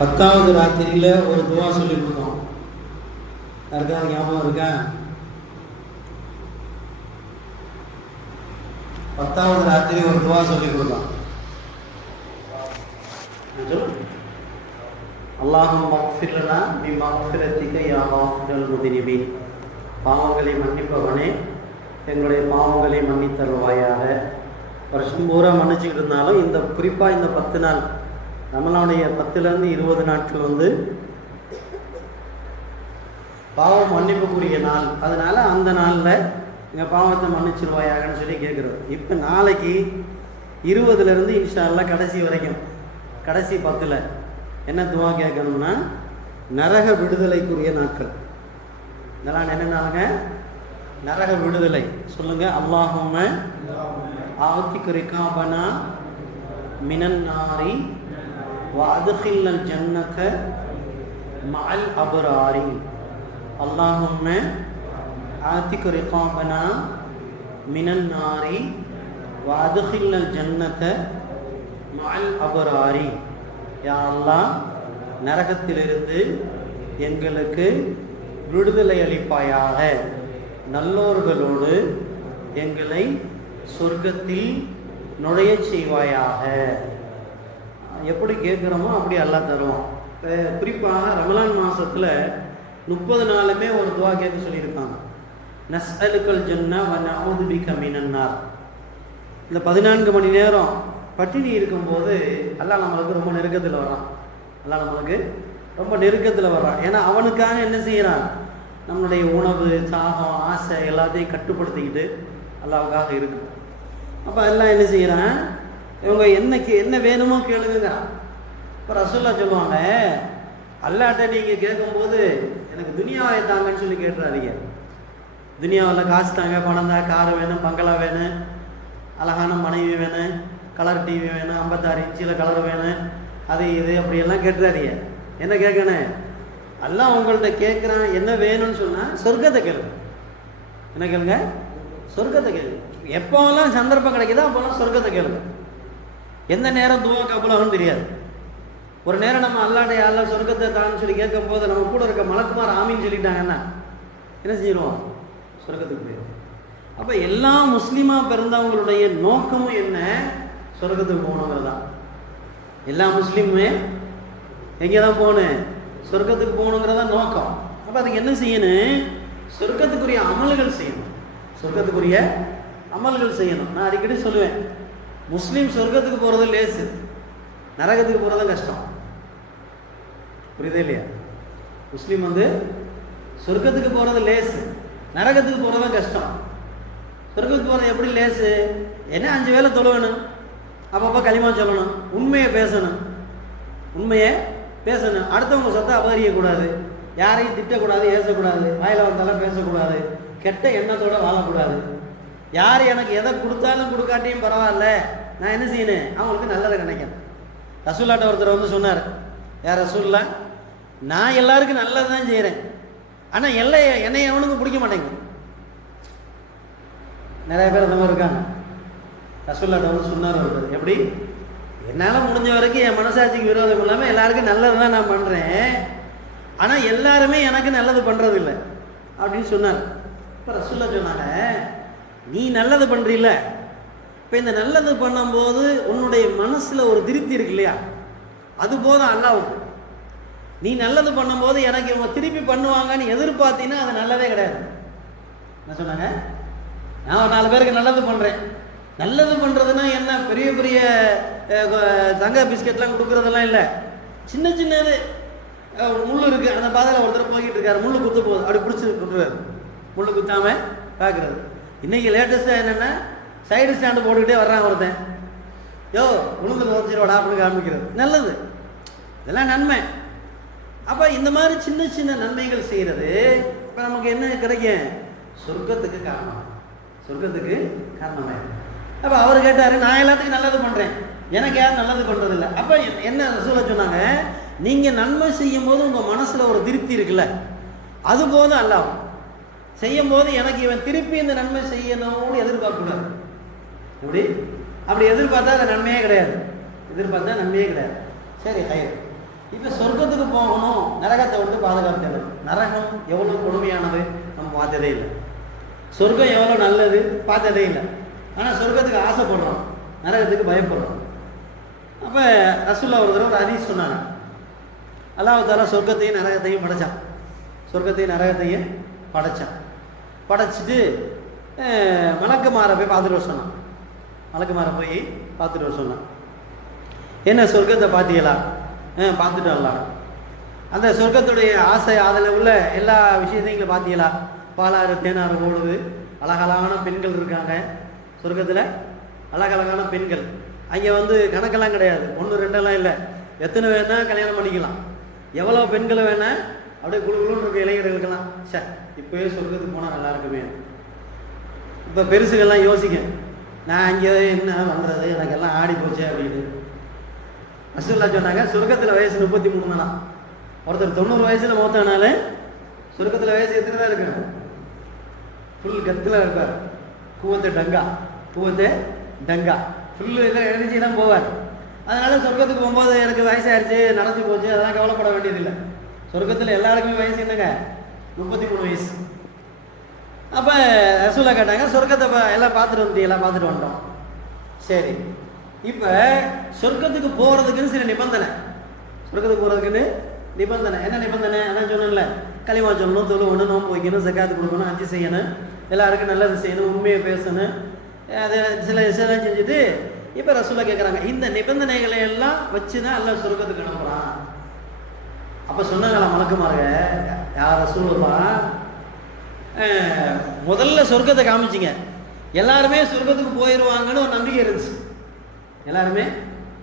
10வது ராத்திரியில் ஒரு துவா சொல்லி கொடுத்தோம். யாருக்காவது ஞாபகம் இருக்கா? 10வது ராத்திரி ஒரு துவா சொல்லி கொடுத்தோம். அல்லாஹும்ம மக்ஃபிர் லனா பிமக்ஃபிரத்திக யா காஃபிரல் முذنبீன். பாவங்களை மன்னிப்பவனே, எங்களுடைய பாவங்களை மன்னித்தருவாயாக. வருஷம் பூரா மன்னிச்சுக்கிட்டு இருந்தாலும் இந்த குறிப்பாக இந்த 10 நாள், நம்மளுடைய 10லேருந்து 20 நாட்கள் பாவம் மன்னிப்புக்குரிய நாள். அதனால அந்த நாளில் எங்கள் பாவத்தை மன்னிச்சிருவாயாகன்னு சொல்லி கேட்குறோம். இப்போ நாளைக்கு 20லேருந்து இன்ஷா அல்லாஹ் கடைசி வரைக்கும், கடைசி 10ல் என்ன துவா கேட்கணும்னா, நரக விடுதலைக்குரிய நாட்கள். இதெல்லாம் என்ன நாளுங்க? நரக விடுதலை. சொல்லுங்க, அல்லாஹும்ம ஆத்திக் ரிகாபனா மினன் நாரி வஅத்கில்னல் ஜன்னத மஅல் அப்ராரி. அல்லாஹும்ம ஆத்திக் ரிகாபனா மினன் நாரி வஅத்கில்னல் ஜன்னத மஅல் அப்ராரி. யா அல்லாஹ், நரகத்திலிருந்து எங்களுக்கு விடுதலை அளிப்பாயாக, நல்லோர்களோடு எங்களை சொர்க்கத்தில் நுழைய செய்வாயாக. எப்படி கேட்குறோமோ அப்படி அல்லாஹ் தருவோம். குறிப்பாக ரமலான் மாதத்தில் 30 நாளுமே ஒரு துவா கேட்க சொல்லியிருக்காங்க. நஸ்அலுக்கல் ஜன்னா வ நஊது பிக மினன் நார். இந்த 14 மணி நேரம் பட்டினி இருக்கும்போது அல்லாஹ் நம்மளுக்கு ரொம்ப நெருக்கத்தில் வர்றான். அல்லாஹ் நம்மளுக்கு ரொம்ப நெருக்கத்தில் வர்றான். ஏன்னா அவனுக்காக என்ன செய்கிறான்? நம்மளுடைய உணவு, தாகம், ஆசை எல்லாத்தையும் கட்டுப்படுத்திக்கிட்டு அல்லாஹ்வுக்காக இருக்கு. அப்போ எல்லாம் என்ன செய்கிறான்? இவங்க என்ன வேணுமோ கேளுங்க. இப்போ ரசூலுல்லாஹ் சொல்லுவாங்க, அல்லாஹ்ட்ட நீங்கள் கேட்கும்போது எனக்கு துனியாவை தாங்கன்னு சொல்லி கேட்டுறாதீங்க. துனியாவில் காசு தாங்க, பணம் தான், கார் வேணும், பங்களா வேணும், அழகான மனைவி வேணும், கலர் டிவி வேணும், 56 இன்ச்சில் கலர் வேணும், அது இது அப்படியெல்லாம் கேட்டுறாதீங்க. என்ன கேட்கணும்? அல்லாஹ் உங்கள்கிட்ட கேட்குறான் என்ன வேணும்னு சொன்னால் சொர்க்கத்தை கேளுங்க. என்ன கேளுங்க? சொர்க்கத்தை கேளுங்க. எப்போல்லாம் சந்தர்ப்பம் கிடைக்குதோ அப்போல்லாம் சொர்க்கத்தை கேளுங்க. எந்த நேரம் துவா கபூலாகும்னு தெரியாது. ஒரு நேரம் நம்ம அல்லாஹ்ட்ட யாரெல்லாம் சொர்க்கத்தை தான்னு சொல்லி கேட்கும் போது நம்ம கூட இருக்க மலக்குமார் ஆமின்னு சொல்லிட்டாங்கன்னா என்ன செஞ்சிடுவோம்? சொர்க்கத்துக்கு போயிடும். அப்போ எல்லா முஸ்லீமாக பிறந்தவங்களுடைய நோக்கமும் என்ன? சொர்க்கத்துக்கு போகணுங்கிறது தான். எல்லா முஸ்லீமுமே எங்கே தான் போகணும்? சொர்க்கத்துக்கு போகணுங்கிறதா நோக்கம். அப்போ அதுக்கு என்ன செய்யணும்? சொர்க்கத்துக்குரிய அமல்கள் செய்யணும். சொர்க்கத்துக்குரிய அமல்கள் செய்யணும். நான் அடிக்கடி சொல்லுவேன், முஸ்லீம் சொர்க்கத்துக்கு போகிறது லேசு, நரகத்துக்கு போகிறது கஷ்டம். புரியுதே இல்லையா? முஸ்லீம் சொர்க்கத்துக்கு போகிறது லேசு, நரகத்துக்கு போகிறது கஷ்டம். சொர்க்கத்துக்கு போகிறது எப்படி லேசு? என்ன 5 வேளை தொழுவணும், அப்பப்போ களிமா சொல்லணும், உண்மையை பேசணும், அடுத்தவங்க சொத்தை அபகரிக்கக்கூடாது, யாரையும் திட்டக்கூடாது, ஏசக்கூடாது, வாயில வந்தாலும் பேசக்கூடாது, கெட்ட எண்ணத்தோடு வாழக்கூடாது. யார் எனக்கு எதை கொடுத்தாலும் கொடுக்காட்டியும் பரவாயில்ல, நான் என்ன செய்யணும்? அவங்களுக்கு நல்லதை நினைக்கிறேன். ரசூல்லாட்ட ஒருத்தர் சொன்னார், யார் ரசூல்லா, நான் எல்லாருக்கும் நல்லது தான் செய்கிறேன், ஆனால் என்னை எவனுக்கும் பிடிக்க மாட்டேங்குது. நிறைய பேர் அந்த மாதிரி இருக்காங்க. ரசூல்லாட்ட சொன்னார் ஒருத்தர், எப்படி? என்னால் முடிஞ்ச வரைக்கும் என் மனசாட்சிக்கு விரோதம் இல்லாமல் எல்லாருக்கும் நல்லது தான் நான் பண்ணுறேன், ஆனால் எல்லாருமே எனக்கு நல்லது பண்ணுறது இல்லை அப்படின்னு சொன்னார். இப்போ ரசூல்லா சொன்னாங்க, நீ நல்லது பண்ணுறீல்ல, இப்போ இந்த நல்லது பண்ணும்போது உன்னுடைய மனசில் ஒரு திருப்தி இருக்கு இல்லையா, அது போதும் அல்லாஹ்வுக்கு. நீ நல்லது பண்ணும்போது எனக்கு இவங்க திருப்பி பண்ணுவாங்கன்னு எதிர்பார்த்தீங்கன்னா அது நல்லதே கிடையாது. என்ன சொன்னாங்க? நான் ஒரு 4 பேருக்கு நல்லது பண்ணுறேன். நல்லது பண்ணுறதுன்னா என்ன? பெரிய பெரிய தங்க பிஸ்கெட்லாம் கொடுக்குறதெல்லாம் இல்லை. சின்னது முள் இருக்குது, அந்த பாதையில் ஒருத்தர் போய்கிட்டு இருக்காரு, முள் குத்த போகுது, அப்படி பிடிச்சி கொடுக்குறாரு, முள் குத்தாமல் பார்க்குறது. இன்றைக்கி லேட்டஸ்ட்டாக என்னென்னா சைடு ஸ்டாண்டு போட்டுக்கிட்டே வர்றான் ஒருத்தன், யோ உளுந்து உதச்சிரோடா அப்படின்னு காமிக்கிறது. நல்லது, இதெல்லாம் நன்மை. அப்போ இந்த மாதிரி சின்ன நன்மைகள் செய்கிறது இப்போ நமக்கு என்ன கிடைக்கும்? சொர்க்கத்துக்கு காரணமாக. அப்போ அவர் கேட்டார், நான் எல்லாத்துக்கும் நல்லது பண்ணுறேன், எனக்கு யாரும் நல்லது பண்ணுறதில்ல. அப்போ என்ன ரசூலுல்லாஹ் சொன்னாங்க, நீங்கள் நன்மை செய்யும் போது உங்கள் மனசில் ஒரு திருப்தி இருக்குல்ல, அது போதும். அல்லாஹ் செய்யும் போது எனக்கு இவன் திருப்பி இந்த நன்மை செய்யணும்னு எதிர்பார்க்கக்கூடாது. அப்படி எதிர்பார்த்தா அது நன்மையே கிடையாது. சரி, ஹைர். இப்போ சொர்க்கத்துக்கு போகணும், நரகத்தை விட்டு பாதுகாத்தணும். நரகம் எவ்வளோ கொடுமையானது நம்ம பார்த்ததே இல்லை. சொர்க்கம் எவ்வளோ நல்லது பார்த்ததே இல்லை. ஆனால் சொர்க்கத்துக்கு ஆசைப்படுறோம், நரகத்துக்கு பயப்படுறோம். அப்போ ரசூலுல்லாஹ் ஒரு தடவை ஒரு ஹதீஸ் சொன்னாங்க. அல்லாஹ் தஆலா சொர்க்கத்தையும் நரகத்தையும் படைச்சான். சொர்க்கத்தையும் நரகத்தையும் படைச்சிட்டு மலக்குமாரை போய் பார்த்துட்டு வர சொன்னான். மலக்குமாரை போய் பார்த்துட்டு வர சொன்னான். என்ன சொர்க்கத்தை பார்த்தீங்களா? பார்த்துட்டு வரலாம். அந்த சொர்க்கத்துடைய ஆசை, அதில் உள்ள எல்லா விஷயத்தையும் பார்த்தீங்களா? பாலாறு தேனாறு ஓடுது, அழகழகான பெண்கள் இருக்காங்க சொர்க்கத்தில், அழகழகான பெண்கள். அங்கே வந்து கணக்கெல்லாம் கிடையாது, 1 2 இல்லை, எத்தனை வேணால் கல்யாணம் பண்ணிக்கலாம், எவ்வளோ பெண்களை வேணால் அப்படியே குழுக்குழுன்னு இருக்க இளைஞர்களுக்கெல்லாம். சார் இப்போயே சொர்க்கத்துக்கு போனால் நல்லா இருக்குமே. இப்போ பெருசுகள்லாம் யோசிக்க, நான் அங்கே என்ன பண்ணுறது, எனக்கு எல்லாம் ஆடி போச்சு அப்படின்னு. ரசூலுல்லாஹ் சொன்னாங்க, சொர்க்கத்தில் வயசு 33 தானா. ஒருத்தர் 90 வயசில் மௌத்தானாலே சொர்க்கத்தில் வயசு எத்தனை தான் இருக்கு? ஃபுல் கத்தில் இருப்பார். கூவத்தை டங்கா ஃபுல்லு எல்லாம் எனர்ஜி தான் போவார். அதனால சொர்க்கத்துக்கு போகும்போது எனக்கு வயசாகிடுச்சு, நடந்து போச்சு, அதெல்லாம் கவலைப்பட வேண்டியதில்லை. சொர்க்கத்தில் எல்லாருக்குமே வயசு என்னங்க? 33 வயசு. அப்போ ரசூலுல்லாஹ் கேட்டாங்க, சொர்க்கத்தை எல்லாம் பார்த்துட்டு வந்துட்டீங்களா? பார்த்துட்டு வந்துட்டோம். சரி, இப்போ சொர்க்கத்துக்கு போகிறதுக்குன்னு சில நிபந்தனை. சொர்க்கத்துக்கு போகிறதுக்குன்னு நிபந்தனை. என்ன நிபந்தனை? அதான் சொன்னேன்ல, களிமா சொல்லணும், தொழுவணும், நோன்பு வைக்கணும், ஜக்காத்து கொடுக்கணும், ஹஜ் செய்யணும், எல்லாருக்கும் நல்லது செய்யணும், உண்மையை பேசணும், அதை சில விஷயம் செஞ்சுட்டு இப்போ ரசூலுல்லாஹ் கேட்குறாங்க, இந்த நிபந்தனைகளை எல்லாம் வச்சு தான் எல்லாம் சொர்க்கத்துக்கு அனுப்புகிறான். அப்போ சொன்னாங்களா மலக்குமார்க, யார் ரசூலுல்லாஹ் முதல்ல சொர்க்கத்தை காமிச்சிங்க, எல்லாருமே சொர்க்கத்துக்கு போயிடுவாங்கன்னு ஒரு நம்பிக்கை இருந்துச்சு. எல்லாருமே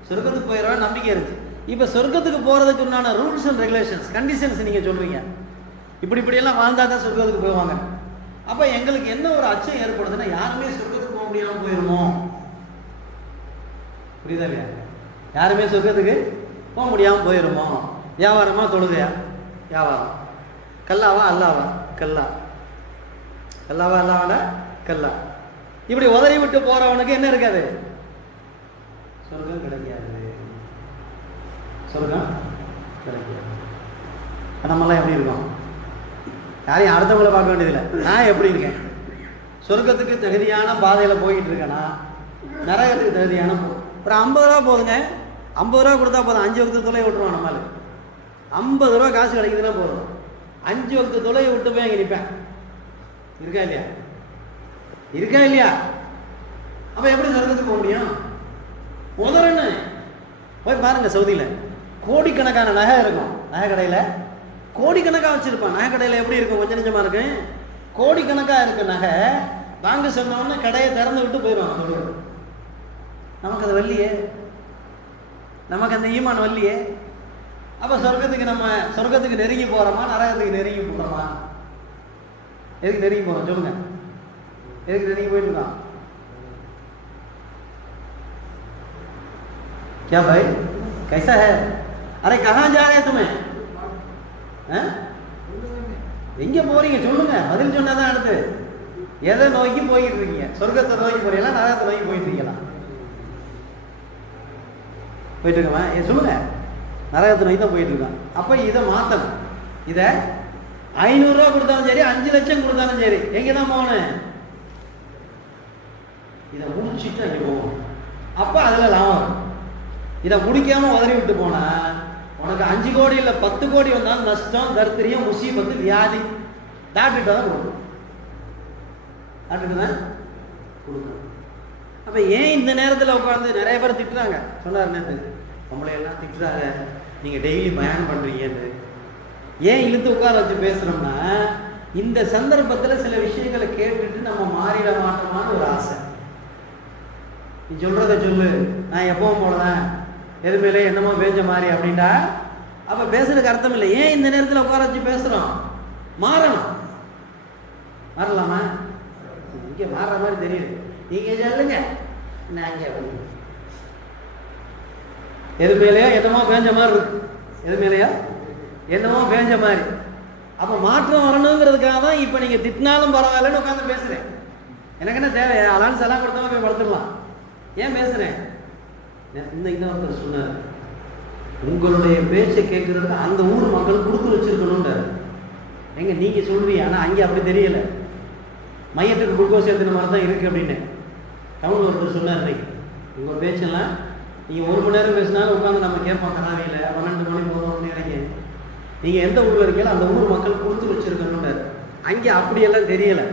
சொர்க்கத்துக்கு போயிடுவாங்க நம்பிக்கை இருந்துச்சு. இப்போ சொர்க்கத்துக்கு போகிறதுக்கு உண்டான ரூல்ஸ் அண்ட் ரெகுலேஷன்ஸ், கண்டிஷன்ஸ் நீங்கள் சொல்லுவீங்க, இப்படியெல்லாம் வாழ்ந்தால் தான் சொர்க்கத்துக்கு போவாங்க. அப்போ எங்களுக்கு என்ன ஒரு அச்சம் ஏற்படுதுன்னா, யாருமே சொர்க்கத்துக்கு போக முடியாமல் போயிடுமோ. புரியுதா இல்லையா? யாருமே சொர்க்கத்துக்கு போக முடியாமல் போயிடுமோ. வியாபாரமா தொழுகையா? வியாபாரம். கல்லாவா அல்லாவா? கல்லாவா அல்லாவாடா? கல்லா. இப்படி உதறி விட்டு போறவனுக்கு என்ன இருக்காது? சொர்க்கம் கிடைக்காது. சொர்க்கம் கிடைக்காது. நம்மளாம் எப்படி இருக்கோம்? யாரையும் அடுத்தவங்களை பார்க்க வேண்டியதில்லை. நான் எப்படி இருக்கேன்? சொர்க்கத்துக்கு தகுதியான பாதையில் போய்கிட்டு இருக்கேன்னா, நரகத்துக்கு தகுதியான ஒரு 50 ரூபா போதுங்க. 50 ரூபா கொடுத்தா போதும், 5 வக்து தொலையை விட்டுருவான். நம்மளால 50 ரூபா காசு கிடைக்குதுன்னா போதும், 5 வக்து தொலையை விட்டு போய் அங்கே நிற்பேன். இருக்கா இல்லையா? அப்போ எப்படி சொர்க்கத்துக்கு போக முடியும்? முதல்ல போய் பாருங்க, சவுதியில் கோடிக்கணக்கான நகை இருக்கும். நகை கடையில் கோடிக்கணக்காக வச்சிருப்பான். நகை கடையில் எப்படி இருக்கும்? கொஞ்சம் நெஞ்சமாக இருக்கு, கோடிக்கணக்காக இருக்கு நகை. வாங்க சொன்னோன்னு கடையை திறந்து விட்டு போயிடுவாங்க. நமக்கு அது வல்லியே, நமக்கு அந்த ஈமான் வல்லியே. அப்போ சொர்க்கத்துக்கு நெருங்கி போகிறோமா, நரகத்துக்கு நெருங்கி போகிறோமா? எதுக்கு நெருங்கி போகிறோம் சொல்லுங்க? எதுக்கு நெருங்கி போயிட்டு இருக்கான்? क्या भाई कैसा है? अरे कहाँ जा रहे तुम्हें? எங்க போறீங்க சொல்லுங்க, பதில் சொன்னாதான் அடுத்து. எதை நோக்கி போயிட்டு இருக்கீங்க? சொர்க்கத்தை நோக்கி போறீங்களா, நரகத்தை நோக்கி போயிட்டு இருக்கீங்களா? போயிட்டு இருக்கமா? சொல்லுங்க, நரகத்தை நோக்கி தான் போயிட்டு இருக்கான். அப்ப இதை மாத்தணும். இதை 500 ரூபா கொடுத்தாலும் சரி, 5 லட்சம் கொடுத்தாலும் சரி, எங்கதான் போகணும்? இதை முடிச்சுட்டு அங்கே போகணும். அப்ப அதுல லாபம். இதை முடிக்காம உதறி விட்டு போனா உனக்கு 5 கோடி இல்லை 10 கோடி வந்தாலும் நஷ்டம், தரித்திரியம், முசீபத்து, வியாதி. டாக்டர்கிட்ட தான் கொடுக்கணும். அப்ப ஏன் இந்த நேரத்தில் உட்காந்து நிறைய பேர் திட்டுறாங்க? சொன்னார் நேற்று, நம்மளை எல்லாம் திட்டுறாங்க, நீங்க டெய்லி பயணம் பண்றீங்கன்னு. ஏன் இழுத்து உட்கார வச்சு பேசுறோம்னா, இந்த சந்தர்ப்பத்தில் சில விஷயங்களை கேட்டுட்டு நம்ம மாறிட மாட்டோமான்னு ஒரு ஆசை. நீ சொல்றத சொல்லு, நான் எப்பவும் போலதான், எதுமையிலே என்னமோ பேஞ்ச மாதிரி அப்படின்டா, அப்ப பேசுறதுக்கு அர்த்தம் இல்லை. ஏன் இந்த நேரத்தில் உட்கார வச்சு பேசுறோம்? மாறணும். மாறலாமா? இங்க மாறுற மாதிரி தெரியுது. நீங்க சொல்லுங்க, நாங்க எதுமையிலையோ என்னமோ பேஞ்ச மாதிரி இருக்கு. எதுமையிலையோ என்னமோ பேஞ்ச மாதிரி. அப்ப மாற்றம் வரணுங்கிறதுக்காக தான் இப்ப நீங்க திட்டினாலும் பரவாயில்லன்னு உட்காந்து பேசுறேன். எனக்கு என்ன தேவை? அலான்ஸ் எல்லாம் கொடுத்தவங்க போய் படுத்துடலாம். ஏன் பேசுறேன்? இன்னொருத்தர் சொன்னார், உங்களுடைய பேச்சை கேட்கறதுக்கு அந்த ஊர் மக்கள் கொடுத்து வச்சிருக்கணும்ன்றாரு. எங்க நீங்க சொல்றீங்க, ஆனா அங்கே அப்படி தெரியல. மையத்துக்கு குளுக்கோஸ் ஏற்றின மாதிரி தான் இருக்கு அப்படின்னு தமிழ் ஒருத்தர் சொன்னார். இன்னைக்கு உங்கள் பேச்செல்லாம் நீங்கள் 1 மணி நேரம் பேசினாலும் உட்காந்து நம்ம கேட்போம். கராவியில் 12 மணி போதும் இறங்க. நீங்கள் எந்த ஊரில் இருக்கீங்களோ அந்த ஊர் மக்கள் கொடுத்து வச்சிருக்கணும்ன்றார். அங்கே அப்படியெல்லாம் தெரியலை.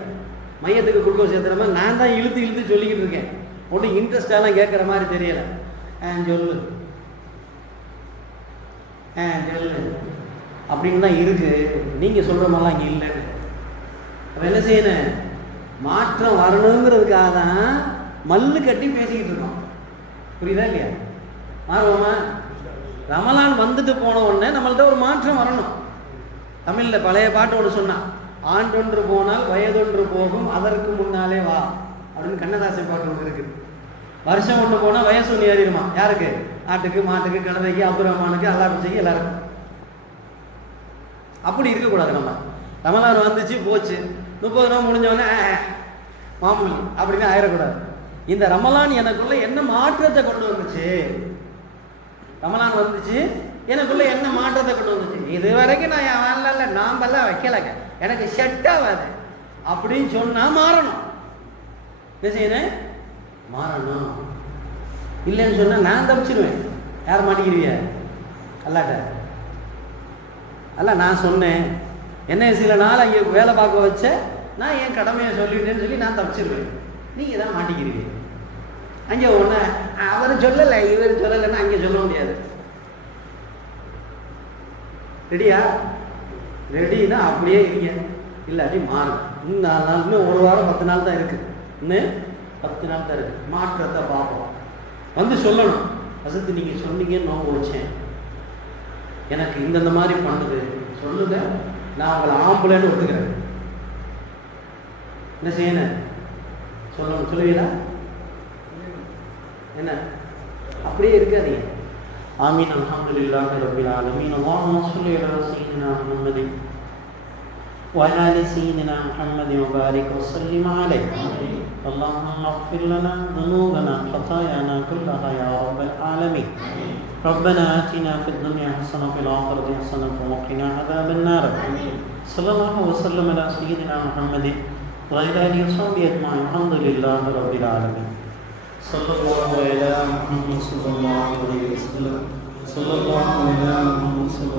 மையத்துக்கு குளுக்கோஸ் ஏற்றுற மாதிரி நான் தான் இழுத்து இழுத்து சொல்லிக்கிட்டு இருக்கேன். ஒன்றும் இன்ட்ரெஸ்டாலாம் கேட்குற மாதிரி தெரியலை. சொல்லு சொல்லு அப்படின்னு தான் இருக்குது. நீங்கள் சொல்கிற மாதிரிலாம் இங்கே இல்லைன்னு. அப்போ என்ன செய்யணும்? மாற்றம் வரணுங்கிறதுக்காக தான் மல்லு கட்டி பேசிக்கிட்டு இருக்கோம். புரியுதா இல்லையா? மாறுவோமா? ரமலான் வந்துட்டு போன உடனே நம்மள்ட்ட ஒரு மாற்றம் வரணும். தமிழில் பழைய பாட்டு ஒன்று சொன்னான், ஆண்டொன்று போனால் வயதொன்று போகும் அதற்கு முன்னாலே வா அப்படின்னு கண்ணதாசன் பாட்டு ஒன்று இருக்குது. வருஷம் ஒன்று போனால் வயசு ஒன்று ஏறிடுமா? யாருக்கு? ஆட்டுக்கு, மாட்டுக்கு, கழுதைக்கு, அப்துல் ரஹ்மானுக்கு, அல்லாஹ்வுக்கு எல்லாருக்கும். அப்படி இருக்கக்கூடாது. நம்ம ரமலான் வந்துச்சு போச்சு, 30 நாள் முடிஞ்சவொடனே மாமூலி அப்படின்னு ஆயிடக்கூடாது. இந்த ரமலான் எனக்குள்ள என்ன மாற்றத்தை கொண்டு வந்துச்சு? ரமலான் வந்துச்சு, எனக்குள்ள என்ன மாற்றத்தை கொண்டு வந்துச்சு? இது வரைக்கும் நான் என் வாழ்ல நாம்பெல்லாம் வைக்கலங்க, எனக்கு செட் ஆகாது அப்படின்னு சொன்னா மாறணும். என்ன செய்யணும்? மாறணும். இல்லைன்னு சொன்னா நான் தப்பிச்சிருவேன். யார் மாட்டிக்கிறீங்க? அல்லாட்ட. அல்ல நான் சொன்னேன், என்ன சில நாள் அங்கே வேலை பார்க்க வச்ச, நான் என் கடமையை சொல்லிட்டேன்னு சொல்லி நான் தப்பிச்சிருவேன். நீங்கள் தான் மாட்டிக்கிறீங்க. அங்கே ஒன்று அவர் சொல்லலை இவர் சொல்லலைன்னா அங்கே சொல்ல முடியாது. ரெடியா? ரெடினா அப்படியே இருங்க, இல்லாட்டி மாறும். இன்னும் 4 நாள், இன்னும் 1 வாரம் 10 நாள் தான் இருக்குது. இன்னும் 10 நாள் தான் இருக்குது. மாற்றத்தை பார்ப்போம். வந்து சொல்லணும், அசத்து நீங்கள் சொன்னீங்கன்னு நோம்பு வச்சேன், எனக்கு இந்தந்த மாதிரி பண்ணுது சொல்லுங்க, நான் உங்களை ஆம்பளைன்னு ஒத்துக்கிறேன். என்ன செய்யணும்? சொல்லணும். சொல்லுவீங்களா? என்ன அப்படியே இருக்காதீங்க. ஆமீன். அல்ஹம்துலில்லாஹி ரப்பில் ஆலமீன். அல்லாஹும்ம ஸல்லி அலா சய்யிதினா முஹம்மதின் வ அலா ஆலி சய்யிதினா முஹம்மதின் வ பாரிக் வ ஸல்லிம் அலைஹி. அல்லாஹும்ம இக்ஃபிர் லனா ذنوبنا خطايانا كلها يا رب العالمين. ربنا آتنا في الدنيا حسنة وفي الآخرة حسنة وقنا عذاب النار. صلى الله وسلم على سيدنا محمد وعلى آله وصحبه أجمعين. الحمد لله رب العالمين. صلى الله على محمد صلى الله عليه وسلم. صلى الله على محمد صلى